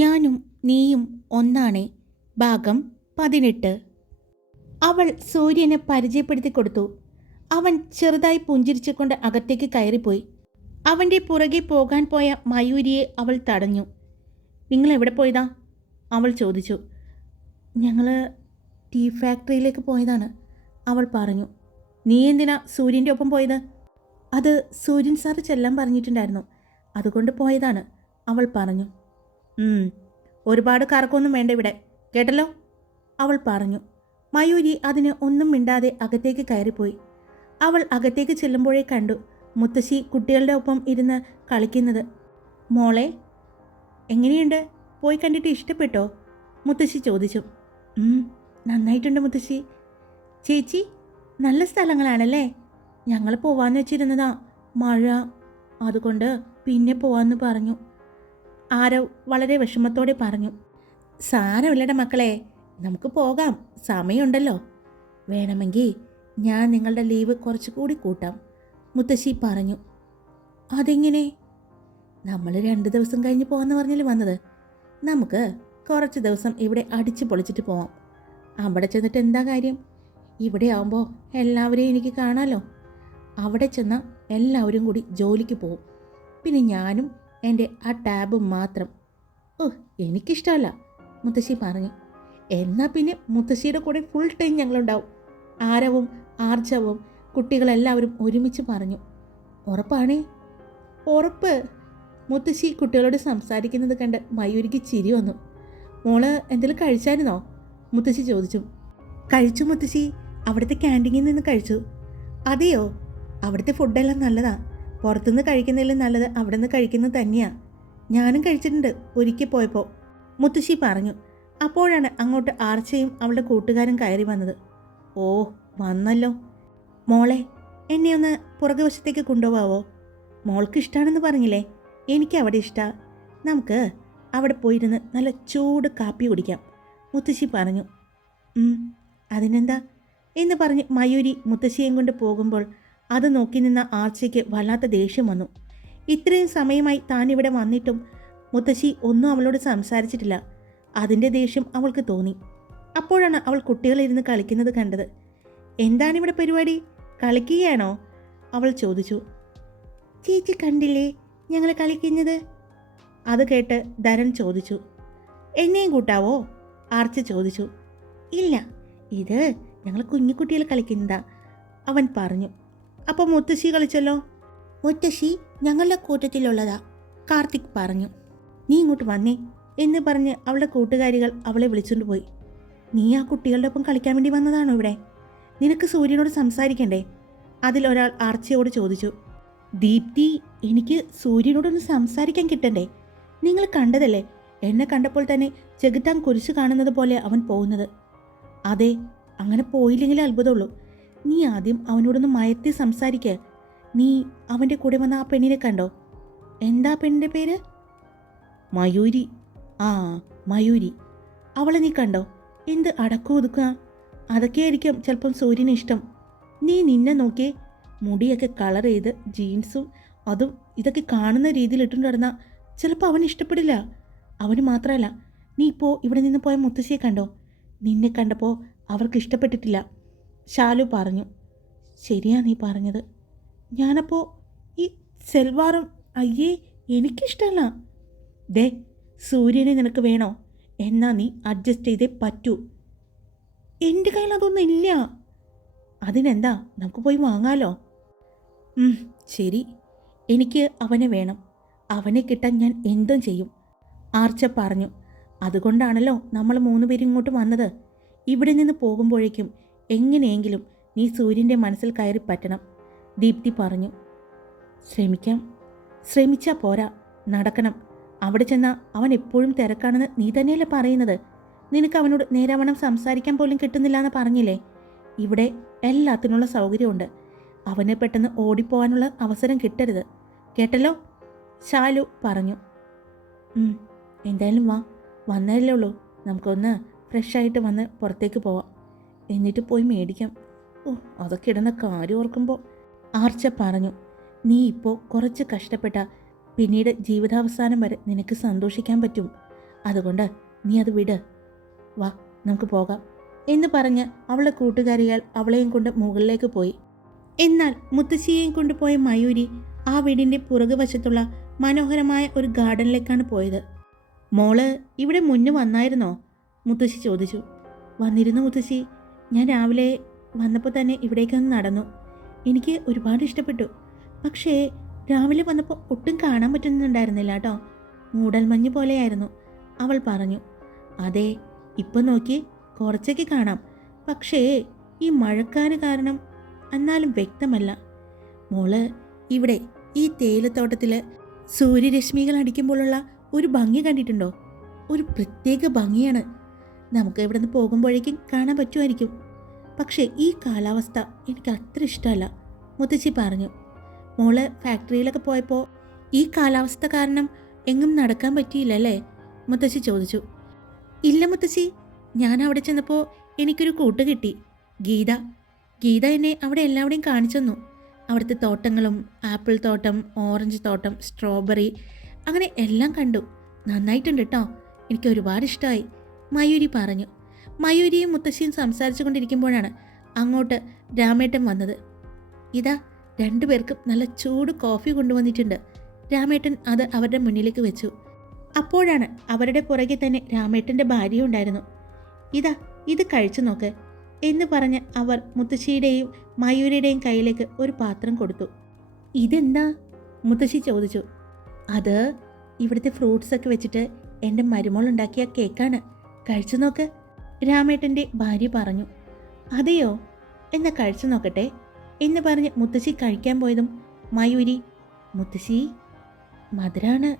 ഞാനും നീയും ഒന്നാണേ. ഭാഗം 18. അവൾ സൂര്യനെ പരിചയപ്പെടുത്തി കൊടുത്തു. അവൻ ചെറുതായി പുഞ്ചിരിച്ചുകൊണ്ട് അകത്തേക്ക് കയറിപ്പോയി. അവൻ്റെ പുറകെ പോകാൻ പോയ മയൂരിയെ അവൾ തടഞ്ഞു. നിങ്ങൾ എവിടെ പോയതാ? അവൾ ചോദിച്ചു. ഞങ്ങൾ ടീ ഫാക്ടറിയിലേക്ക് പോയതാണ്, അവൾ പറഞ്ഞു. നീ എന്തിനാ സൂര്യൻ്റെ ഒപ്പം പോയത്? അത് സൂര്യൻ സാറ് ചെല്ലാൻ പറഞ്ഞിട്ടുണ്ടായിരുന്നു, അതുകൊണ്ട് പോയതാണ്, അവൾ പറഞ്ഞു. ഒരുപാട് കറക്കമൊന്നും വേണ്ട ഇവിടെ, കേട്ടല്ലോ, അവൾ പറഞ്ഞു. മയൂരി അതിന് ഒന്നും മിണ്ടാതെ അകത്തേക്ക് കയറിപ്പോയി. അവൾ അകത്തേക്ക് ചെല്ലുമ്പോഴേ കണ്ടു മുത്തശ്ശി കുട്ടികളുടെ ഒപ്പം ഇരുന്ന് കളിക്കുന്നത്. മോളെ, എങ്ങനെയുണ്ട്? പോയി കണ്ടിട്ട് ഇഷ്ടപ്പെട്ടോ? മുത്തശ്ശി ചോദിച്ചു. നന്നായിട്ടുണ്ട് മുത്തശ്ശി. ചേച്ചി, നല്ല സ്ഥലങ്ങളാണല്ലേ. ഞങ്ങൾ പോവാന്ന് വെച്ചിരുന്നതാ, മഴ, അതുകൊണ്ട് പിന്നെ പോവാന്ന് പറഞ്ഞു, ആരോ വളരെ വിഷമത്തോടെ പറഞ്ഞു. സാരമില്ലട മക്കളെ, നമുക്ക് പോകാം, സമയമുണ്ടല്ലോ. വേണമെങ്കിൽ ഞാൻ നിങ്ങളുടെ ലീവ് കുറച്ചുകൂടി കൂട്ടാം, മുത്തശ്ശി പറഞ്ഞു. അതെങ്ങനെ? നമ്മൾ 2 ദിവസം കഴിഞ്ഞ് പോകാമെന്ന് പറഞ്ഞില്ലേ വന്നത്. നമുക്ക് കുറച്ച് ദിവസം ഇവിടെ അടിച്ചു പൊളിച്ചിട്ട് പോവാം. അവിടെ ചെന്നിട്ട് എന്താ കാര്യം? ഇവിടെ ആവുമ്പോൾ എല്ലാവരെയും എനിക്ക് കാണാമല്ലോ. അവിടെ ചെന്നാൽ എല്ലാവരും കൂടി ജോലിക്ക് പോവും, പിന്നെ ഞാനും എൻ്റെ ആ ടാബും മാത്രം. എനിക്കിഷ്ടമല്ല, മുത്തശ്ശി പറഞ്ഞു. എന്നാൽ പിന്നെ മുത്തശ്ശിയുടെ കൂടെ ഫുൾ ടൈം ഞങ്ങളുണ്ടാവും. ആരവും ആർജവും കുട്ടികളെല്ലാവരും ഒരുമിച്ച് പറഞ്ഞു. ഉറപ്പാണേ? ഉറപ്പ്. മുത്തശ്ശി കുട്ടികളോട് സംസാരിക്കുന്നത് കണ്ട് മയൂരിക്ക് ചിരി വന്നു. മോള് എന്തെങ്കിലും കഴിച്ചായിരുന്നോ? മുത്തശ്ശി ചോദിച്ചു. കഴിച്ചു മുത്തശ്ശി, അവിടുത്തെ ക്യാൻറ്റീനിൽ നിന്ന് കഴിച്ചു. അതെയോ? അവിടുത്തെ ഫുഡെല്ലാം നല്ലതാ. പുറത്തുനിന്ന് കഴിക്കുന്നതിലും നല്ലത് അവിടെ നിന്ന് കഴിക്കുന്നത് തന്നെയാണ്. ഞാനും കഴിച്ചിട്ടുണ്ട് ഒരിക്കൽ പോയപ്പോൾ, മുത്തശ്ശി പറഞ്ഞു. അപ്പോഴാണ് അങ്ങോട്ട് ആർച്ചയും അവളുടെ കൂട്ടുകാരും കയറി വന്നത്. ഓ, വന്നല്ലോ. മോളെ, എന്നെ ഒന്ന് പുറകുവശത്തേക്ക് കൊണ്ടുപോകാവോ? മോൾക്ക് ഇഷ്ടമാണെന്ന് പറഞ്ഞില്ലേ, എനിക്ക് അവിടെ ഇഷ്ടമാണ്. നമുക്ക് അവിടെ പോയിരുന്ന് നല്ല ചൂട് കാപ്പി കുടിക്കാം, മുത്തശ്ശി പറഞ്ഞു. അതിനെന്താ എന്ന് പറഞ്ഞ് മയൂരി മുത്തശ്ശിയും കൊണ്ട് പോകുമ്പോൾ അത് നോക്കി നിന്ന ആർച്ചയ്ക്ക് വല്ലാത്ത ദേഷ്യം വന്നു. ഇത്രയും സമയമായി താനിവിടെ വന്നിട്ടും മുത്തശ്ശി ഒന്നും അവളോട് സംസാരിച്ചിട്ടില്ല. അതിൻ്റെ ദേഷ്യം അവൾക്ക് തോന്നി. അപ്പോഴാണ് അവൾ കുട്ടികളിരുന്ന് കളിക്കുന്നത് കണ്ടത്. എന്താണിവിടെ പരിപാടി? കളിക്കുകയാണോ? അവൾ ചോദിച്ചു. ചേച്ചി കണ്ടില്ലേ ഞങ്ങൾ കളിക്കുന്നത്? അത് കേട്ട് ധരൻ ചോദിച്ചു. എന്നെയും കൂട്ടാവോ? ആർച്ച ചോദിച്ചു. ഇല്ല, ഇത് ഞങ്ങൾ കുഞ്ഞുകുട്ടികൾ കളിക്കുന്നതാ, അവൻ പറഞ്ഞു. അപ്പോൾ മുത്തശ്ശി കളിച്ചല്ലോ. മുത്തശ്ശി ഞങ്ങളുടെ കൂട്ടത്തിലുള്ളതാ, കാർത്തിക് പറഞ്ഞു. നീ ഇങ്ങോട്ട് വന്നേ എന്ന് പറഞ്ഞ് അവളുടെ കൂട്ടുകാരികൾ അവളെ വിളിച്ചുകൊണ്ട് പോയി. നീ ആ കുട്ടികളുടെ ഒപ്പം കളിക്കാൻ വേണ്ടി വന്നതാണോ ഇവിടെ? നിനക്ക് സൂര്യനോട് സംസാരിക്കണ്ടേ? അതിലൊരാൾ ആർച്ചയോട് ചോദിച്ചു. ദീപ്തി, എനിക്ക് സൂര്യനോടൊന്ന് സംസാരിക്കാൻ കിട്ടണ്ടേ? നിങ്ങൾ കണ്ടതല്ലേ, എന്നെ കണ്ടപ്പോൾ തന്നെ ചെകുത്താൻ കുരിശ് കാണുന്നത് പോലെ അവൻ പോകുന്നത്. അതെ, അങ്ങനെ പോയില്ലെങ്കിൽ അത്ഭുതമുള്ളൂ. നീ ആദ്യം അവനോടൊന്ന് മയത്തി സംസാരിക്കുക. നീ അവൻ്റെ കൂടെ വന്ന ആ പെണ്ണിനെ കണ്ടോ? എന്താ പെണ്ണിൻ്റെ പേര്? മയൂരി. ആ, മയൂരി. അവളെ നീ കണ്ടോ? എന്ത് അടക്കം ഒതുക്കുക. അതൊക്കെയായിരിക്കും ചിലപ്പം സൂര്യന് ഇഷ്ടം. നീ നിന്നെ നോക്കിയേ, മുടിയൊക്കെ കളർ ചെയ്ത് ജീൻസും അതും ഇതൊക്കെ കാണുന്ന രീതിയിൽ ഇട്ടുകൊണ്ട് നടന്നാൽ ചിലപ്പോൾ അവന് ഇഷ്ടപ്പെടില്ല. അവന് മാത്രമല്ല, നീ ഇപ്പോൾ ഇവിടെ നിന്ന് പോയ മുത്തശ്ശിയെ കണ്ടോ? നിന്നെ കണ്ടപ്പോൾ അവർക്ക് ഇഷ്ടപ്പെട്ടിട്ടില്ല, ശാലു പറഞ്ഞു. ശരിയാ നീ പറഞ്ഞത്. ഞാനപ്പോൾ ഈ സെൽവാറും, അയ്യേ എനിക്കിഷ്ടമല്ല. ദേ, സൂര്യനെ നിനക്ക് വേണോ? എന്നാ നീ അഡ്ജസ്റ്റ് ചെയ്തേ പറ്റൂ. എൻ്റെ കയ്യിൽ അതൊന്നും ഇല്ല. അതിനെന്താ, നമുക്ക് പോയി വാങ്ങാലോ. ശരി, എനിക്ക് അവനെ വേണം. അവനെ കിട്ടാൻ ഞാൻ എന്തും ചെയ്യും, ആർച്ച പറഞ്ഞു. അതുകൊണ്ടാണല്ലോ നമ്മൾ 3 പേരും ഇങ്ങോട്ട് വന്നത്. ഇവിടെ നിന്ന് പോകുമ്പോഴേക്കും എങ്ങനെയെങ്കിലും നീ സൂര്യൻ്റെ മനസ്സിൽ കയറി പറ്റണം, ദീപ്തി പറഞ്ഞു. ശ്രമിച്ചാൽ പോരാ, നടക്കണം. അവിടെ ചെന്നാൽ അവൻ എപ്പോഴും തിരക്കാണെന്ന് നീ തന്നെയല്ലേ പറയുന്നത്. നിനക്ക് അവനോട് നേരാവണ്ണം സംസാരിക്കാൻ പോലും കിട്ടുന്നില്ല എന്ന് പറഞ്ഞില്ലേ? ഇവിടെ എല്ലാത്തിനുള്ള സൗകര്യമുണ്ട്. അവന് പെട്ടെന്ന് ഓടിപ്പോവാനുള്ള അവസരം കിട്ടരുത്, കേട്ടല്ലോ, ശാലു പറഞ്ഞു. എന്തായാലും വാ, വന്നതല്ലേ ഉള്ളൂ. നമുക്കൊന്ന് ഫ്രഷായിട്ട് വന്ന് പുറത്തേക്ക് പോവാം, എന്നിട്ട് പോയി മേടിക്കാം. അതൊക്കെ ഇടുന്ന കാര്യം ഓർക്കുമ്പോൾ, ആർച്ച പറഞ്ഞു. നീ ഇപ്പോൾ കുറച്ച് കഷ്ടപ്പെട്ട പിന്നീട് ജീവിതാവസാനം വരെ നിനക്ക് സന്തോഷിക്കാൻ പറ്റും. അതുകൊണ്ട് നീ അത് വിട്. വാ, നമുക്ക് പോകാം എന്ന് പറഞ്ഞ് അവളുടെ കൂട്ടുകാരികൾ അവളെയും കൊണ്ട് മുകളിലേക്ക് പോയി. എന്നാൽ മുത്തശ്ശിയെയും കൊണ്ടുപോയ മയൂരി ആ വീടിൻ്റെ പുറകുവശത്തുള്ള മനോഹരമായ ഒരു ഗാർഡനിലേക്കാണ് പോയത്. മോള് ഇവിടെ മുന്നേ വന്നായിരുന്നോ? മുത്തശ്ശി ചോദിച്ചു. വന്നിരുന്നു മുത്തശ്ശി. ഞാൻ രാവിലെ വന്നപ്പോൾ തന്നെ ഇവിടേക്കൊന്ന് നടന്നു. എനിക്ക് ഒരുപാട് ഇഷ്ടപ്പെട്ടു. പക്ഷേ രാവിലെ വന്നപ്പോൾ ഒട്ടും കാണാൻ പറ്റുന്നുണ്ടായിരുന്നില്ല കേട്ടോ. മൂടൽമഞ്ഞ് പോലെയായിരുന്നു, അവൾ പറഞ്ഞു. അതെ, ഇപ്പം നോക്കി കുറച്ചൊക്കെ കാണാം. പക്ഷേ ഈ മഴക്കാറ് കാരണം എന്നാലും വ്യക്തമല്ല. മോള് ഇവിടെ ഈ തേയിലത്തോട്ടത്തിൽ സൂര്യരശ്മികൾ അടിക്കുമ്പോഴുള്ള ഒരു ഭംഗി കണ്ടിട്ടുണ്ടോ? ഒരു പ്രത്യേക ഭംഗിയാണ്. നമുക്ക് ഇവിടെ നിന്ന് പോകുമ്പോഴേക്കും കാണാൻ പറ്റുമായിരിക്കും. പക്ഷേ ഈ കാലാവസ്ഥ എനിക്ക് അത്ര ഇഷ്ടമല്ല, മുത്തശ്ശി പറഞ്ഞു. മോള് ഫാക്ടറിയിലൊക്കെ പോയപ്പോൾ ഈ കാലാവസ്ഥ കാരണം എങ്ങും നടക്കാൻ പറ്റിയില്ലല്ലേ? മുത്തശ്ശി ചോദിച്ചു. ഇല്ല മുത്തശ്ശി, ഞാൻ അവിടെ ചെന്നപ്പോൾ എനിക്കൊരു കൂട്ട് കിട്ടി, ഗീത. ഗീത എന്നെ അവിടെ എല്ലാവിടെയും കാണിച്ചു തന്നു. അവിടുത്തെ തോട്ടങ്ങളും, ആപ്പിൾ തോട്ടം, ഓറഞ്ച് തോട്ടം, സ്ട്രോബെറി, അങ്ങനെ എല്ലാം കണ്ടു. നന്നായിട്ടുണ്ട് കേട്ടോ, എനിക്ക് ഒരുപാട് ഇഷ്ടമായി, മയൂരി പറഞ്ഞു. മയൂരിയും മുത്തശ്ശിയും സംസാരിച്ചു കൊണ്ടിരിക്കുമ്പോഴാണ് അങ്ങോട്ട് രാമേട്ടൻ വന്നത്. ഇതാ, രണ്ടുപേർക്കും നല്ല ചൂട് കോഫി കൊണ്ടുവന്നിട്ടുണ്ട്. രാമേട്ടൻ അത് അവരുടെ മുന്നിലേക്ക് വെച്ചു. അപ്പോഴാണ് അവരുടെ പുറകെ തന്നെ രാമേട്ടൻ്റെ ഭാര്യ ഉണ്ടായിരുന്നു. ഇതാ, ഇത് കഴിച്ചു നോക്ക് എന്ന് പറഞ്ഞ് അവർ മുത്തശ്ശിയുടെയും മയൂരിയുടെയും കയ്യിലേക്ക് ഒരു പാത്രം കൊടുത്തു. ഇതെന്താ? മുത്തശ്ശി ചോദിച്ചു. അത് ഇവിടുത്തെ ഫ്രൂട്ട്സൊക്കെ വെച്ചിട്ട് എൻ്റെ മരുമോൾ ഉണ്ടാക്കിയ കേക്കാണ്, കഴിച്ചു നോക്ക്, രാമേട്ടൻ്റെ ഭാര്യ പറഞ്ഞു. അതെയോ, എന്നാ കഴിച്ചു നോക്കട്ടെ എന്ന് പറഞ്ഞ് മുത്തശ്ശി കഴിക്കാൻ പോയതും മയൂരി, മുത്തശ്ശി മധുരാണ്,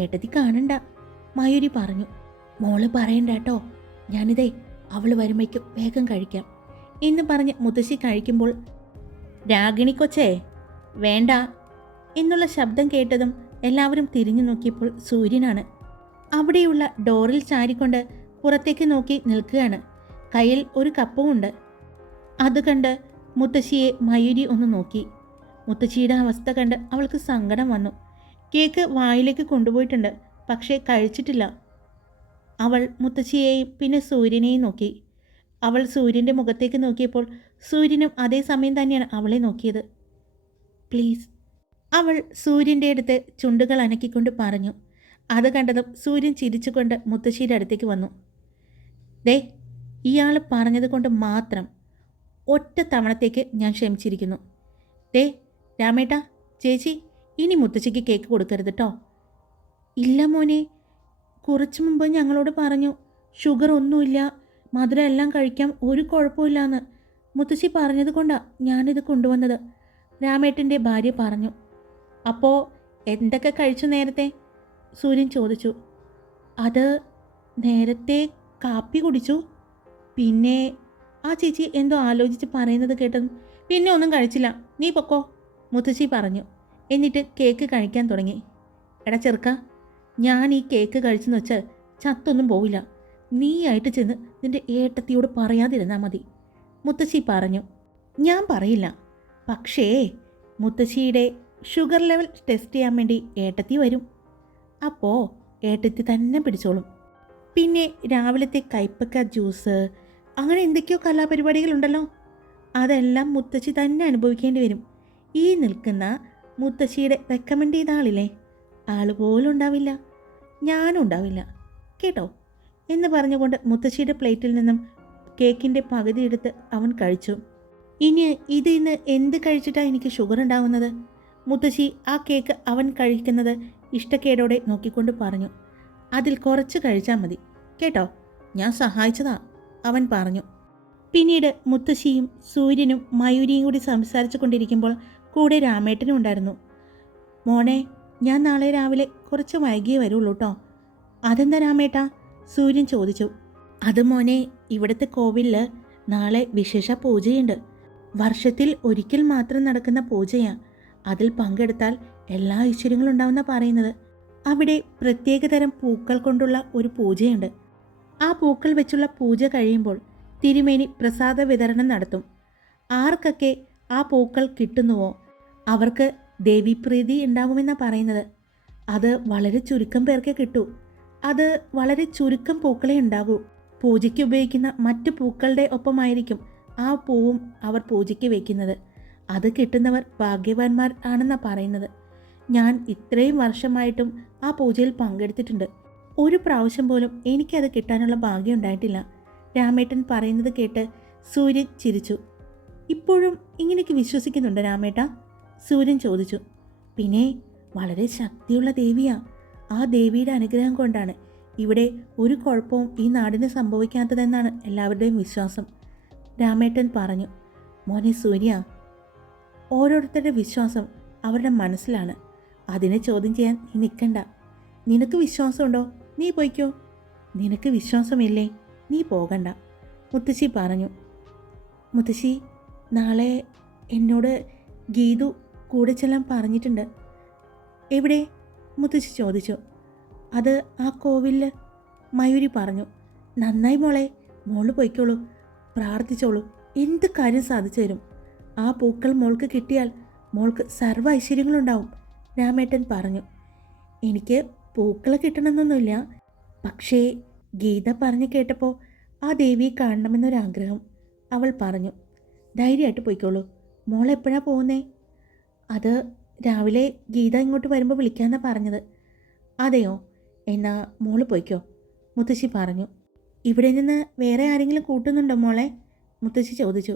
ഏട്ടത്തി കാണണ്ട, മയൂരി പറഞ്ഞു. മോള് പറയണ്ട കേട്ടോ, ഞാനിതേ അവൾ വരുമ്പോഴേക്കും വേഗം കഴിക്കാം എന്ന് പറഞ്ഞ് മുത്തശ്ശി കഴിക്കുമ്പോൾ, രാഗിണി കൊച്ചേ വേണ്ട എന്നുള്ള ശബ്ദം കേട്ടതും എല്ലാവരും തിരിഞ്ഞു നോക്കിയപ്പോൾ സൂര്യനാണ്. അവിടെയുള്ള ഡോറിൽ ചാരിക്കൊണ്ട് പുറത്തേക്ക് നോക്കി നിൽക്കുകയാണ്. കയ്യിൽ ഒരു കപ്പുമുണ്ട്. അത് കണ്ട് മുത്തശ്ശിയെ മയൂരി ഒന്ന് നോക്കി. മുത്തശ്ശിയുടെ അവസ്ഥ കണ്ട് അവൾക്ക് സങ്കടം വന്നു. കേക്ക് വായിലേക്ക് കൊണ്ടുപോയിട്ടുണ്ട്, പക്ഷേ കഴിച്ചിട്ടില്ല. അവൾ മുത്തശ്ശിയെയും പിന്നെ സൂര്യനെയും നോക്കി. അവൾ സൂര്യൻ്റെ മുഖത്തേക്ക് നോക്കിയപ്പോൾ സൂര്യനും അതേ സമയം തന്നെയാണ് അവളെ നോക്കിയത്. പ്ലീസ്, അവൾ സൂര്യൻ്റെ അടുത്ത് ചുണ്ടുകൾ അനക്കിക്കൊണ്ട് പറഞ്ഞു. അത് കണ്ടതും സൂര്യൻ ചിരിച്ചുകൊണ്ട് മുത്തശ്ശിയുടെ അടുത്തേക്ക് വന്നു. ദേ, ഇയാൾ പറഞ്ഞത് കൊണ്ട് മാത്രം ഒറ്റ തവണത്തേക്ക് ഞാൻ ക്ഷമിച്ചിരിക്കുന്നു. ദേ രാമേട്ട, ചേച്ചി, ഇനി മുത്തശ്ശിക്ക് കേക്ക് കൊടുക്കരുത് കേട്ടോ. ഇല്ല മോനെ, കുറച്ചു മുമ്പ് ഞങ്ങളോട് പറഞ്ഞു ഷുഗർ ഒന്നുമില്ല, മധുരം എല്ലാം കഴിക്കാം, ഒരു കുഴപ്പമില്ലാന്ന്. മുത്തശ്ശി പറഞ്ഞത് കൊണ്ടാണ് ഞാനിത് കൊണ്ടുവന്നത്, രാമേട്ടൻ്റെ ഭാര്യ പറഞ്ഞു. അപ്പോൾ എന്തൊക്കെ കഴിച്ചു നേരത്തെ? സൂര്യൻ ചോദിച്ചു. അത് നേരത്തെ കാപ്പി കുടിച്ചു, പിന്നെ ആ ചേച്ചി എന്തോ ആലോചിച്ച് പറയുന്നത് കേട്ടതും പിന്നെ ഒന്നും കഴിച്ചില്ല, നീ പൊക്കോ, മുത്തശ്ശി പറഞ്ഞു. എന്നിട്ട് കേക്ക് കഴിക്കാൻ തുടങ്ങി. എടാ ചെറുക്ക, ഞാൻ ഈ കേക്ക് കഴിച്ചെന്ന് വെച്ച് ചത്തൊന്നും പോവില്ല. നീയായിട്ട് ചെന്ന് നിൻ്റെ ഏട്ടത്തിയോട് പറയാതിരുന്നാൽ മതി, മുത്തശ്ശി പറഞ്ഞു. ഞാൻ പറയില്ല, പക്ഷേ മുത്തശ്ശിയുടെ ഷുഗർ ലെവൽ ടെസ്റ്റ് ചെയ്യാൻ വേണ്ടി ഏട്ടത്തി വരും. അപ്പോൾ ഏട്ടത്തി തന്നെ പിടിച്ചോളും. പിന്നെ രാവിലത്തെ കൈപ്പക്ക ജ്യൂസ്, അങ്ങനെ എന്തൊക്കെയോ കലാപരിപാടികളുണ്ടല്ലോ, അതെല്ലാം മുത്തശ്ശി തന്നെ അനുഭവിക്കേണ്ടി വരും. ഈ നിൽക്കുന്ന മുത്തശ്ശിയുടെ റെക്കമെൻഡ് ചെയ്ത ആളില്ലേ, ആൾ പോലും ഉണ്ടാവില്ല, ഞാനും ഉണ്ടാവില്ല കേട്ടോ എന്ന് പറഞ്ഞുകൊണ്ട് മുത്തശ്ശിയുടെ പ്ലേറ്റിൽ നിന്നും കേക്കിൻ്റെ പകുതി എടുത്ത് അവൻ കഴിച്ചു. ഇനി ഇന്ന് എന്ത് കഴിച്ചിട്ടാണ് എനിക്ക് ഷുഗർ ഉണ്ടാവുന്നത്? മുത്തശ്ശി ആ കേക്ക് അവൻ കഴിക്കുന്നത് ഇഷ്ടക്കേടോടെ നോക്കിക്കൊണ്ട് പറഞ്ഞു. അതിൽ കുറച്ച് കഴിച്ചാൽ മതി കേട്ടോ, ഞാൻ സഹായിച്ചതാ, അവൻ പറഞ്ഞു. പിന്നീട് മുത്തശ്ശിയും സൂര്യനും മയൂരിയും കൂടി സംസാരിച്ചു കൊണ്ടിരിക്കുമ്പോൾ കൂടെ രാമേട്ടനും ഉണ്ടായിരുന്നു. മോനെ, ഞാൻ നാളെ രാവിലെ കുറച്ച് വൈകിയേ വരുള്ളൂ കേട്ടോ. അതെന്താ രാമേട്ടാ? സൂര്യൻ ചോദിച്ചു. അത് മോനെ, ഇവിടുത്തെ കോവിലിൽ നാളെ വിശേഷ പൂജയുണ്ട്. വർഷത്തിൽ ഒരിക്കൽ മാത്രം നടക്കുന്ന പൂജയാണ്. അതിൽ പങ്കെടുത്താൽ എല്ലാ ഐശ്വര്യങ്ങളും ഉണ്ടാവുന്ന പറയുന്നത്. അവിടെ പ്രത്യേകതരം പൂക്കൾ കൊണ്ടുള്ള ഒരു പൂജയുണ്ട്. ആ പൂക്കൾ വെച്ചുള്ള പൂജ കഴിയുമ്പോൾ തിരുമേനി പ്രസാദ വിതരണം നടത്തും. ആർക്കൊക്കെ ആ പൂക്കൾ കിട്ടുന്നുവോ അവർക്ക് ദേവീപ്രീതി ഉണ്ടാകുമെന്നാണ് പറയുന്നത്. അത് വളരെ ചുരുക്കം പേർക്കേ കിട്ടൂ. അത് വളരെ ചുരുക്കം പൂക്കളെ ഉണ്ടാകൂ. പൂജയ്ക്ക് ഉപയോഗിക്കുന്ന മറ്റു പൂക്കളുടെ ഒപ്പമായിരിക്കും ആ പൂവും അവർ പൂജയ്ക്ക് വയ്ക്കുന്നത്. അത് കിട്ടുന്നവർ ഭാഗ്യവാന്മാർ ആണെന്നാണ് പറയുന്നത്. ഞാൻ ഇത്രയും വർഷമായിട്ടും ആ പൂജയിൽ പങ്കെടുത്തിട്ടുണ്ട്. ഒരു പ്രാവശ്യം പോലും എനിക്കത് കിട്ടാനുള്ള ഭാഗ്യം ഉണ്ടായിട്ടില്ല. രാമേട്ടൻ പറയുന്നത് കേട്ട് സൂര്യൻ ചിരിച്ചു. ഇപ്പോഴും ഇങ്ങനെയൊക്കെ വിശ്വസിക്കുന്നുണ്ട് രാമേട്ട? സൂര്യൻ ചോദിച്ചു. പിന്നെ വളരെ ശക്തിയുള്ള ദേവിയാ. ആ ദേവിയുടെ അനുഗ്രഹം കൊണ്ടാണ് ഇവിടെ ഒരു കുഴപ്പവും ഈ നാടിന് സംഭവിക്കാത്തതെന്നാണ് എല്ലാവരുടെയും വിശ്വാസം, രാമേട്ടൻ പറഞ്ഞു. മോനെ സൂര്യ, ഓരോരുത്തരുടെ വിശ്വാസം അവരുടെ മനസ്സിലാണ്. അതിനെ ചോദ്യം ചെയ്യാൻ നീ നിൽക്കണ്ട. നിനക്ക് വിശ്വാസമുണ്ടോ? നീ പോയിക്കോ. നിനക്ക് വിശ്വാസമില്ലേ? നീ പോകണ്ട, മുത്തശ്ശി പറഞ്ഞു. മുത്തശ്ശി, നാളെ എന്നോട് ഗീതു കൂടെ ചെല്ലാൻ പറഞ്ഞിട്ടുണ്ട്. എവിടെ? മുത്തശ്ശി ചോദിച്ചു. അത് ആ കോവിലിൽ, മയൂരി പറഞ്ഞു. നന്നായി മോളെ, മോള് പോയിക്കോളൂ, പ്രാർത്ഥിച്ചോളൂ, എന്ത് കാര്യം സാധിച്ചു തരും. ആ പൂക്കൾ മോൾക്ക് കിട്ടിയാൽ മോൾക്ക് സർവ്വ ഐശ്വര്യങ്ങളുണ്ടാവും, രാമേട്ടൻ പറഞ്ഞു. എനിക്ക് പൂക്കൾ കിട്ടണമെന്നൊന്നുമില്ല, പക്ഷേ ഗീത പറഞ്ഞു കേട്ടപ്പോൾ ആ ദേവിയെ കാണണമെന്നൊരാഗ്രഹം, അവൾ പറഞ്ഞു. ധൈര്യമായിട്ട് പോയിക്കോളൂ. മോളെപ്പോഴാണ് പോകുന്നേ? അത് രാവിലെ ഗീത ഇങ്ങോട്ട് വരുമ്പോൾ വിളിക്കാമെന്നാണ് പറഞ്ഞത്. അതെയോ? എന്നാ മോള് പോയിക്കോ, മുത്തശ്ശി പറഞ്ഞു. ഇവിടെ നിന്ന് വേറെ ആരെങ്കിലും കൂട്ടുന്നുണ്ടോ മോളെ? മുത്തശ്ശി ചോദിച്ചു.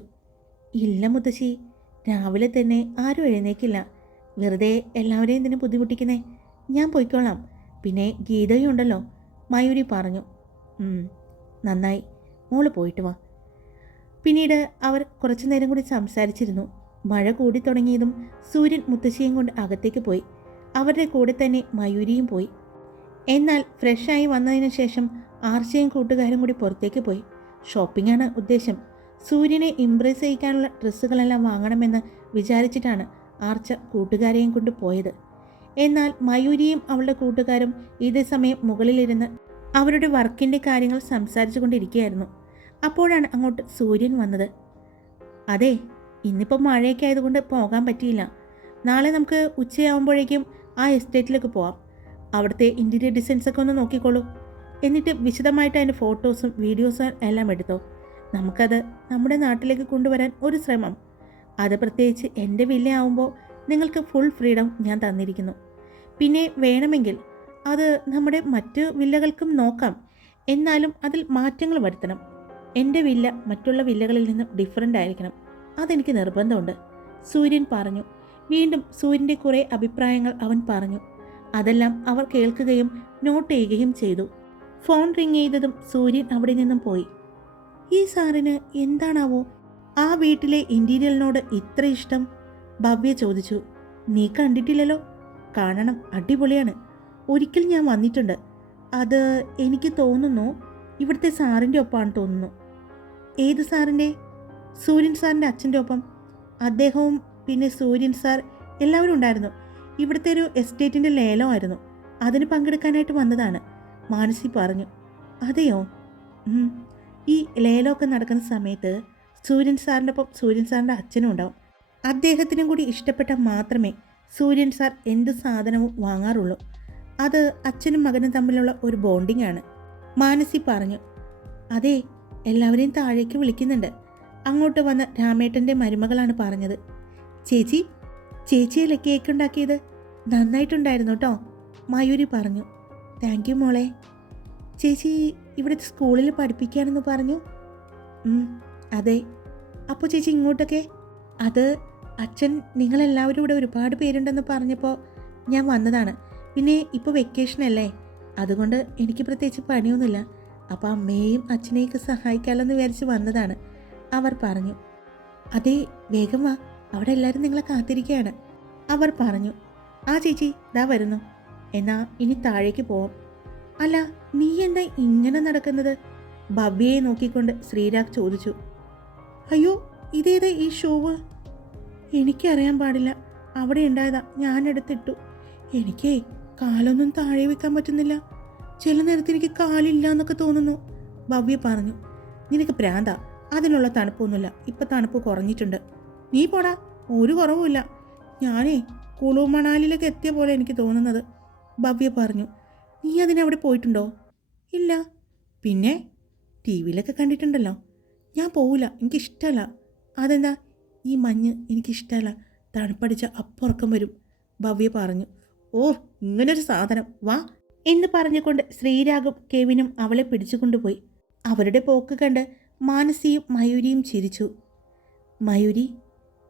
ഇല്ല മുത്തശ്ശി, രാവിലെ തന്നെ ആരും എഴുന്നേക്കില്ല. വെറുതെ എല്ലാവരെയും ഇതിന് ബുദ്ധിമുട്ടിക്കുന്നേ. ഞാൻ പോയിക്കോളാം. പിന്നെ ഗീതയും ഉണ്ടല്ലോ, മയൂരി പറഞ്ഞു. നന്നായി, മോള് പോയിട്ട് വാ. പിന്നീട് അവർ കുറച്ചു നേരം കൂടി സംസാരിച്ചിരുന്നു. മഴ കൂടി തുടങ്ങിയതും സൂര്യൻ മുത്തശ്ശിയും കൊണ്ട് അകത്തേക്ക് പോയി. അവരുടെ കൂടെ തന്നെ മയൂരിയും പോയി. എന്നാൽ ഫ്രഷായി വന്നതിന് ശേഷം ആർച്ചയും കൂട്ടുകാരും കൂടി പുറത്തേക്ക് പോയി. ഷോപ്പിംഗാണ് ഉദ്ദേശം. സൂര്യനെ ഇംപ്രസ് ചെയ്യിക്കാനുള്ള ഡ്രസ്സുകളെല്ലാം വാങ്ങണമെന്ന് വിചാരിച്ചിട്ടാണ് ആർച്ച കൂട്ടുകാരെയും കൊണ്ട് പോയത്. എന്നാൽ മയൂരിയും അവളുടെ കൂട്ടുകാരും ഇതേ സമയം മുകളിലിരുന്ന് അവരുടെ വർക്കിൻ്റെ കാര്യങ്ങൾ സംസാരിച്ചു കൊണ്ടിരിക്കുകയായിരുന്നു. അപ്പോഴാണ് അങ്ങോട്ട് സൂര്യൻ വന്നത്. അതെ, ഇന്നിപ്പോൾ മഴയൊക്കെ ആയതുകൊണ്ട് പോകാൻ പറ്റിയില്ല. നാളെ നമുക്ക് ഉച്ചയാകുമ്പോഴേക്കും ആ എസ്റ്റേറ്റിലേക്ക് പോവാം. അവിടുത്തെ ഇൻറ്റീരിയർ ഡിസൈൻസൊക്കെ ഒന്ന് നോക്കിക്കോളൂ. എന്നിട്ട് വിശദമായിട്ട് അതിൻ്റെ ഫോട്ടോസും വീഡിയോസും എല്ലാം എടുത്തോ. നമുക്കത് നമ്മുടെ നാട്ടിലേക്ക് കൊണ്ടുവരാൻ ഒരു ശ്രമം. അത് പ്രത്യേകിച്ച് എൻ്റെ വില്ല ആവുമ്പോൾ നിങ്ങൾക്ക് ഫുൾ ഫ്രീഡം ഞാൻ തന്നിരിക്കുന്നു. പിന്നെ വേണമെങ്കിൽ അത് നമ്മുടെ മറ്റ് വില്ലകൾക്കും നോക്കാം. എന്നാലും അതിൽ മാറ്റങ്ങൾ വരുത്തണം. എൻ്റെ വില്ല മറ്റുള്ള വില്ലകളിൽ നിന്നും ഡിഫറൻ്റ് ആയിരിക്കണം. അതെനിക്ക് നിർബന്ധമുണ്ട്, സൂര്യൻ പറഞ്ഞു. വീണ്ടും സൂര്യൻ്റെ കുറേ അഭിപ്രായങ്ങൾ അവൻ പറഞ്ഞു. അതെല്ലാം അവർ കേൾക്കുകയും നോട്ട് ചെയ്യുകയും ചെയ്തു. ഫോൺ റിങ് ചെയ്തതും സൂര്യൻ അവിടെ നിന്നും പോയി. ഈ സാറിന് എന്താണാവോ ആ വീട്ടിലെ ഇൻറ്റീരിയലിനോട് ഇത്ര ഇഷ്ടം? ഭവ്യ ചോദിച്ചു. നീ കണ്ടിട്ടില്ലല്ലോ? കാണണം, അടിപൊളിയാണ്. ഒരിക്കൽ ഞാൻ വന്നിട്ടുണ്ട്. അത് എനിക്ക് തോന്നുന്നു ഇവിടുത്തെ സാറിൻ്റെ ഒപ്പമാണ് തോന്നുന്നു. ഏത് സാറിൻ്റെ? സൂര്യൻ സാറിൻ്റെ അച്ഛൻ്റെ ഒപ്പം. അദ്ദേഹവും പിന്നെ സൂര്യൻ സാർ എല്ലാവരും ഉണ്ടായിരുന്നു. ഇവിടുത്തെ ഒരു എസ്റ്റേറ്റിൻ്റെ ലേലമായിരുന്നു, അതിന് പങ്കെടുക്കാനായിട്ട് വന്നതാണ്, മാനസി പറഞ്ഞു. അതെയോ? ഈ ലേലമൊക്കെ നടക്കുന്ന സമയത്ത് സൂര്യൻ സാറിൻ്റെ ഒപ്പം സൂര്യൻ സാറിൻ്റെ അച്ഛനും ഉണ്ടാവും. അദ്ദേഹത്തിനും കൂടി ഇഷ്ടപ്പെട്ടാൽ മാത്രമേ സൂര്യൻ സാർ എന്ത് സാധനവും വാങ്ങാറുള്ളൂ. അത് അച്ഛനും മകനും തമ്മിലുള്ള ഒരു ബോണ്ടിങ് ആണ്, മാനസി പറഞ്ഞു. അതെ, എല്ലാവരെയും താഴേക്ക് വിളിക്കുന്നുണ്ട്. അങ്ങോട്ട് വന്ന് രാമേട്ടൻ്റെ മരുമകളാണ് പറഞ്ഞത്. ചേച്ചി, ചേച്ചിയല്ലേ കേക്ക് ഉണ്ടാക്കിയത്? നന്നായിട്ടുണ്ടായിരുന്നു കേട്ടോ, മയൂരി പറഞ്ഞു. താങ്ക് യു മോളെ. ചേച്ചി ഇവിടുത്തെ സ്കൂളിൽ പഠിപ്പിക്കുകയാണെന്ന് പറഞ്ഞു. അതെ. അപ്പോൾ ചേച്ചി ഇങ്ങോട്ടൊക്കെ? അത് അച്ഛൻ നിങ്ങളെല്ലാവരും ഇവിടെ ഒരുപാട് പേരുണ്ടെന്ന് പറഞ്ഞപ്പോൾ ഞാൻ വന്നതാണ്. പിന്നെ ഇപ്പോൾ വെക്കേഷനല്ലേ, അതുകൊണ്ട് എനിക്ക് പ്രത്യേകിച്ച് പണിയൊന്നുമില്ല. അപ്പോൾ അമ്മയെയും അച്ഛനെയൊക്കെ സഹായിക്കാമെന്ന് വിചാരിച്ച് വന്നതാണ്, അവർ പറഞ്ഞു. അതെ, വേഗം വാ, അവിടെ എല്ലാവരും നിങ്ങളെ കാത്തിരിക്കുകയാണ്, അവർ പറഞ്ഞു. ആ ചേച്ചി ദാ വരുന്നു. എന്നാ ഇനി താഴേക്ക് പോവാം. അല്ല, നീ എന്താ ഇങ്ങനെ നടക്കുന്നത്? ഭവ്യയെ നോക്കിക്കൊണ്ട് ശ്രീരാഗ് ചോദിച്ചു. അയ്യോ, ഇതേതാ ഈ ഷൂവ്? എനിക്കറിയാൻ പാടില്ല, അവിടെ ഉണ്ടായതാ, ഞാനെടുത്തിട്ടു. എനിക്കേ കാലൊന്നും താഴെ വെക്കാൻ പറ്റുന്നില്ല. ചില നേരത്ത് എനിക്ക് കാലില്ല എന്നൊക്കെ തോന്നുന്നു, ഭവ്യ പറഞ്ഞു. നിനക്ക് പ്രാന്ത, അതിനുള്ള തണുപ്പൊന്നുമില്ല, ഇപ്പം തണുപ്പ് കുറഞ്ഞിട്ടുണ്ട്. നീ പോടാ, ഒരു കുറവുമില്ല. ഞാനേ കുളു മണാലിയിലേക്ക് എത്തിയ പോലെ എനിക്ക് തോന്നുന്നത്, ഭവ്യ പറഞ്ഞു. നീ അതിനവിടെ പോയിട്ടുണ്ടോ? ഇല്ല. പിന്നെ ടി വിയിലൊക്കെ കണ്ടിട്ടുണ്ടല്ലോ. ഞാൻ പോവില്ല, എനിക്കിഷ്ടമല്ല. അതെന്താ? ഈ മഞ്ഞ് എനിക്കിഷ്ടമല്ല, തണുപ്പടിച്ച അപ്പുറക്കം വരും, ഭവ്യ പറഞ്ഞു. ഓ, ഇങ്ങനൊരു സാധനം, വാ എന്ന് പറഞ്ഞുകൊണ്ട് ശ്രീരാഗും കെവിനും അവളെ പിടിച്ചുകൊണ്ടുപോയി. അവരുടെ പോക്ക് കണ്ട് മാനസിയും മയൂരിയും ചിരിച്ചു. മയൂരി,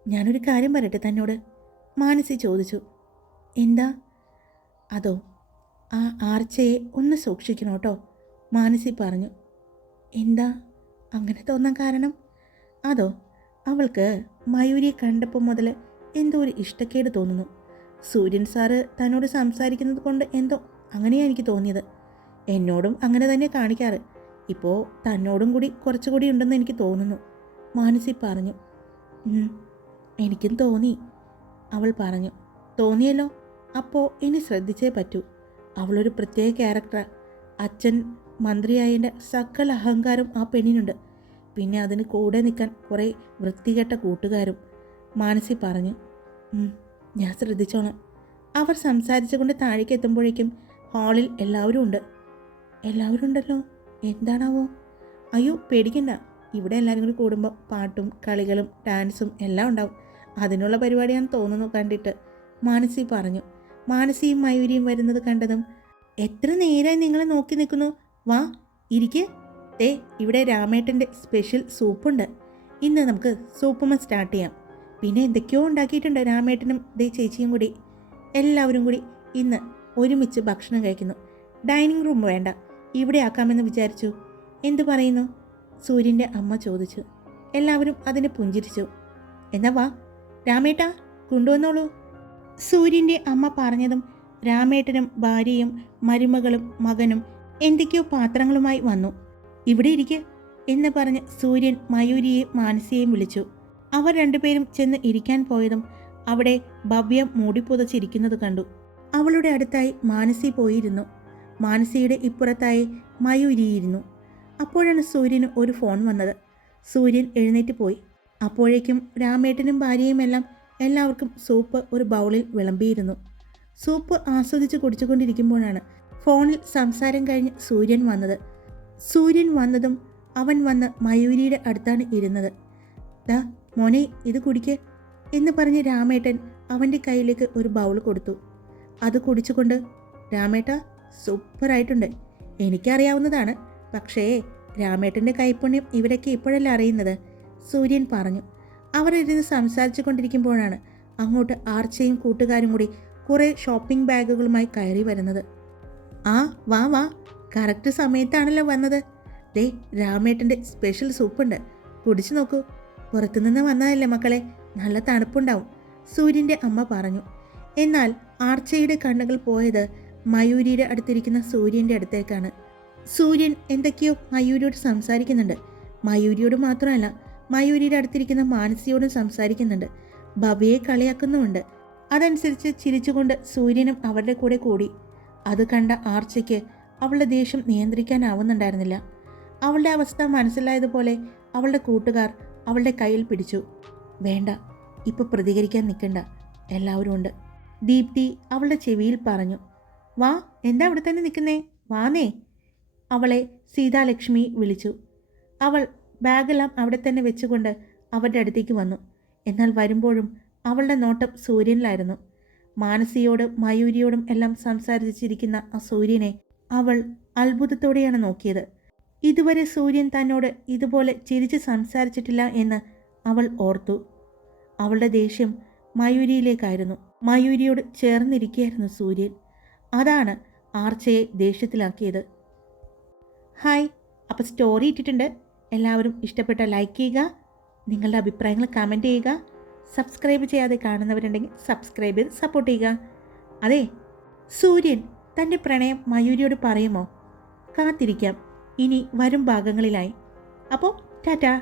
ഞാനൊരു കാര്യം പറയട്ടെ തന്നോട്? മാനസി ചോദിച്ചു. എന്താ? അതോ, ആ ആർച്ചയെ ഒന്ന് സൂക്ഷിക്കണം കേട്ടോ, മാനസി പറഞ്ഞു. എന്താ അങ്ങനെ തോന്നാൻ കാരണം? അതോ, അവൾക്ക് മയൂരിയെ കണ്ടപ്പോൾ മുതൽ എന്തോ ഒരു ഇഷ്ടക്കേട് തോന്നുന്നു. സൂര്യൻ സാറ് തന്നോട് സംസാരിക്കുന്നത് കൊണ്ട് എന്തോ അങ്ങനെയാണ് എനിക്ക് തോന്നിയത്. എന്നോടും അങ്ങനെ തന്നെ കാണിക്കാറ്. ഇപ്പോൾ തന്നോടും കൂടി കുറച്ചുകൂടി ഉണ്ടെന്ന് എനിക്ക് തോന്നുന്നു, മാനസി പറഞ്ഞു. എനിക്കും തോന്നി, അവൾ പറഞ്ഞു. തോന്നിയല്ലോ, അപ്പോൾ ഇനി ശ്രദ്ധിച്ചേ പറ്റൂ. അവളൊരു പ്രത്യേക ക്യാരക്ടറാണ്. അച്ഛൻ മന്ത്രിയായതിൻ്റെ സകല അഹങ്കാരം ആ പെണ്ണിനുണ്ട്. പിന്നെ അതിന് കൂടെ നിൽക്കാൻ കുറേ വൃത്തികെട്ട കൂട്ടുകാരും, മാനസി പറഞ്ഞു. ഞാൻ ശ്രദ്ധിച്ചോളാം. അവർ സംസാരിച്ചുകൊണ്ട് താഴേക്ക് എത്തുമ്പോഴേക്കും ഹാളിൽ എല്ലാവരും ഉണ്ട്. എല്ലാവരും ഉണ്ടല്ലോ, എന്താണാവോ? അയ്യോ പേടിക്കണ്ട, ഇവിടെ എല്ലാവരും കൂടി കൂടുമ്പോൾ പാട്ടും കളികളും ഡാൻസും എല്ലാം ഉണ്ടാവും. അതിനുള്ള പരിപാടിയാണെന്ന് തോന്നുന്നു കണ്ടിട്ട്, മാനസി പറഞ്ഞു. മാനസിയും മയൂരിയും വരുന്നത് കണ്ടതും, എത്ര നേരമായി നിങ്ങളെ നോക്കി നിൽക്കുന്നു, വാ ഇരിക്ക്. ഇവിടെ രാമേട്ടൻ്റെ സ്പെഷ്യൽ സൂപ്പുണ്ട്. ഇന്ന് നമുക്ക് സൂപ്പുമ്മ സ്റ്റാർട്ട് ചെയ്യാം. പിന്നെ എന്തൊക്കെയോ ഉണ്ടാക്കിയിട്ടുണ്ട് രാമേട്ടനും ചേച്ചിയും കൂടി. എല്ലാവരും കൂടി ഇന്ന് ഒരുമിച്ച് ഭക്ഷണം കഴിക്കുന്നു. ഡൈനിങ് റൂം വേണ്ട, ഇവിടെ ആക്കാമെന്ന് വിചാരിച്ചു. എന്തു പറയുന്നു? സൂര്യൻ്റെ അമ്മ ചോദിച്ചു. എല്ലാവരും അതിനെ പുഞ്ചിരിച്ചു. എന്നാ വാ രാമേട്ടാ, കൊണ്ടുവന്നോളൂ. സൂര്യൻ്റെ അമ്മ പറഞ്ഞതും രാമേട്ടനും ഭാര്യയും മരുമകളും മകനും എന്തൊക്കെയോ പാത്രങ്ങളുമായി വന്നു. ഇവിടെ ഇരിക്ക് എന്ന് പറഞ്ഞ് സൂര്യൻ മയൂരിയെയും മാനസിയെയും വിളിച്ചു. അവർ രണ്ടുപേരും ചെന്ന് ഇരിക്കാൻ പോയതും അവിടെ ഭവ്യ മൂടിപ്പുതച്ചിരിക്കുന്നത് കണ്ടു. അവളുടെ അടുത്തായി മാനസി പോയിരുന്നു. മാനസിയുടെ ഇപ്പുറത്തായി മയൂരിയിരുന്നു. അപ്പോഴാണ് സൂര്യന് ഒരു ഫോൺ വന്നത്. സൂര്യൻ എഴുന്നേറ്റ് പോയി. അപ്പോഴേക്കും രാമേട്ടനും ഭാര്യയുമെല്ലാം എല്ലാവർക്കും സൂപ്പ് ഒരു ബൗളിൽ വിളമ്പിയിരുന്നു. സൂപ്പ് ആസ്വദിച്ച് കുടിച്ചുകൊണ്ടിരിക്കുമ്പോഴാണ് ഫോണിൽ സംസാരം കഴിഞ്ഞ് സൂര്യൻ വന്നത്. സൂര്യൻ വന്നതും അവൻ വന്ന് മയൂരിയുടെ അടുത്താണ് ഇരുന്നത്. ദാ മോനെ, ഇത് കുടിക്ക് എന്ന് പറഞ്ഞ് രാമേട്ടൻ അവൻ്റെ കയ്യിലേക്ക് ഒരു ബൗൾ കൊടുത്തു. അത് കുടിച്ചുകൊണ്ട്, രാമേട്ട സൂപ്പറായിട്ടുണ്ട്, എനിക്കറിയാവുന്നതാണ്, പക്ഷേ രാമേട്ടൻ്റെ കൈപ്പുണ്യം ഇവരൊക്കെ ഇപ്പോഴല്ലേ അറിയുന്നത്, സൂര്യൻ പറഞ്ഞു. അവർ ഇരുന്ന് സംസാരിച്ചു കൊണ്ടിരിക്കുമ്പോഴാണ് അങ്ങോട്ട് ആർച്ചയും കൂട്ടുകാരും കൂടി കുറേ ഷോപ്പിംഗ് ബാഗുകളുമായി കയറി വരുന്നത്. ആ വാ വാ, കറക്റ്റ് സമയത്താണല്ലോ വന്നത്. രാമേട്ടൻ്റെ സ്പെഷ്യൽ സൂപ്പുണ്ട്, കുടിച്ചു നോക്കൂ. പുറത്തുനിന്ന് വന്നതല്ലേ മക്കളെ, നല്ല തണുപ്പുണ്ടാവും, സൂര്യൻ്റെ അമ്മ പറഞ്ഞു. എന്നാൽ ആർച്ചയുടെ കണ്ണുകൾ പോയത് മയൂരിയുടെ അടുത്തിരിക്കുന്ന സൂര്യൻ്റെ അടുത്തേക്കാണ്. സൂര്യൻ എന്തൊക്കെയോ മയൂരിയോട് സംസാരിക്കുന്നുണ്ട്. മയൂരിയോട് മാത്രമല്ല, മയൂരിയുടെ അടുത്തിരിക്കുന്ന മാനസിയോടും സംസാരിക്കുന്നുണ്ട്. ഭവ്യയെ കളിയാക്കുന്നുമുണ്ട്. അതനുസരിച്ച് ചിരിച്ചുകൊണ്ട് സൂര്യനും അവരുടെ കൂടെ കൂടി. അത് കണ്ട ആർച്ചയ്ക്ക് അവളുടെ ദേഷ്യം നിയന്ത്രിക്കാനാവുന്നുണ്ടായിരുന്നില്ല. അവളുടെ അവസ്ഥ മനസ്സിലായതുപോലെ അവളുടെ കൂട്ടുകാർ അവളുടെ കയ്യിൽ പിടിച്ചു. വേണ്ട, ഇപ്പോൾ പ്രതികരിക്കാൻ നിൽക്കണ്ട, എല്ലാവരും ഉണ്ട്, ദീപ്തി അവളുടെ ചെവിയിൽ പറഞ്ഞു. വാ, എന്താ അവിടെ തന്നെ നിൽക്കുന്നേ, വാന്നേ, അവളെ സീതാലക്ഷ്മി വിളിച്ചു. അവൾ ബാഗെല്ലാം അവിടെ തന്നെ വെച്ചുകൊണ്ട് അവരുടെ അടുത്തേക്ക് വന്നു. എന്നാൽ വരുമ്പോഴും അവളുടെ നോട്ടം സൂര്യനിലായിരുന്നു. മാനസിയോടും മയൂരിയോടും എല്ലാം സംസാരിച്ചിരിക്കുന്ന ആ സൂര്യനെ അവൾ അത്ഭുതത്തോടെയാണ് നോക്കിയത്. ഇതുവരെ സൂര്യൻ തന്നോട് ഇതുപോലെ ചിരിച്ച് സംസാരിച്ചിട്ടില്ല എന്ന് അവൾ ഓർത്തു. അവളുടെ ദേഷ്യം മയൂരിയിലേക്കായിരുന്നു. മയൂരിയോട് ചേർന്നിരിക്കുകയായിരുന്നു സൂര്യൻ. അതാണ് ആർച്ചയെ ദേഷ്യത്തിലാക്കിയത്. ഹായ്, അപ്പോൾ സ്റ്റോറി ഇട്ടിട്ടുണ്ട്. എല്ലാവരും ഇഷ്ടപ്പെട്ട ലൈക്ക് ചെയ്യുക, നിങ്ങളുടെ അഭിപ്രായങ്ങൾ കമൻറ്റ് ചെയ്യുക. സബ്സ്ക്രൈബ് ചെയ്യാതെ കാണുന്നവരുണ്ടെങ്കിൽ സബ്സ്ക്രൈബ് ചെയ്ത് സപ്പോർട്ട് ചെയ്യുക. അതെ, സൂര്യൻ തൻ്റെ പ്രണയം മയൂരിയോട് പറയുമോ? കാത്തിരിക്കാം ഇനി വരും ഭാഗങ്ങളിലായി. അപ്പോൾ ടാറ്റാ.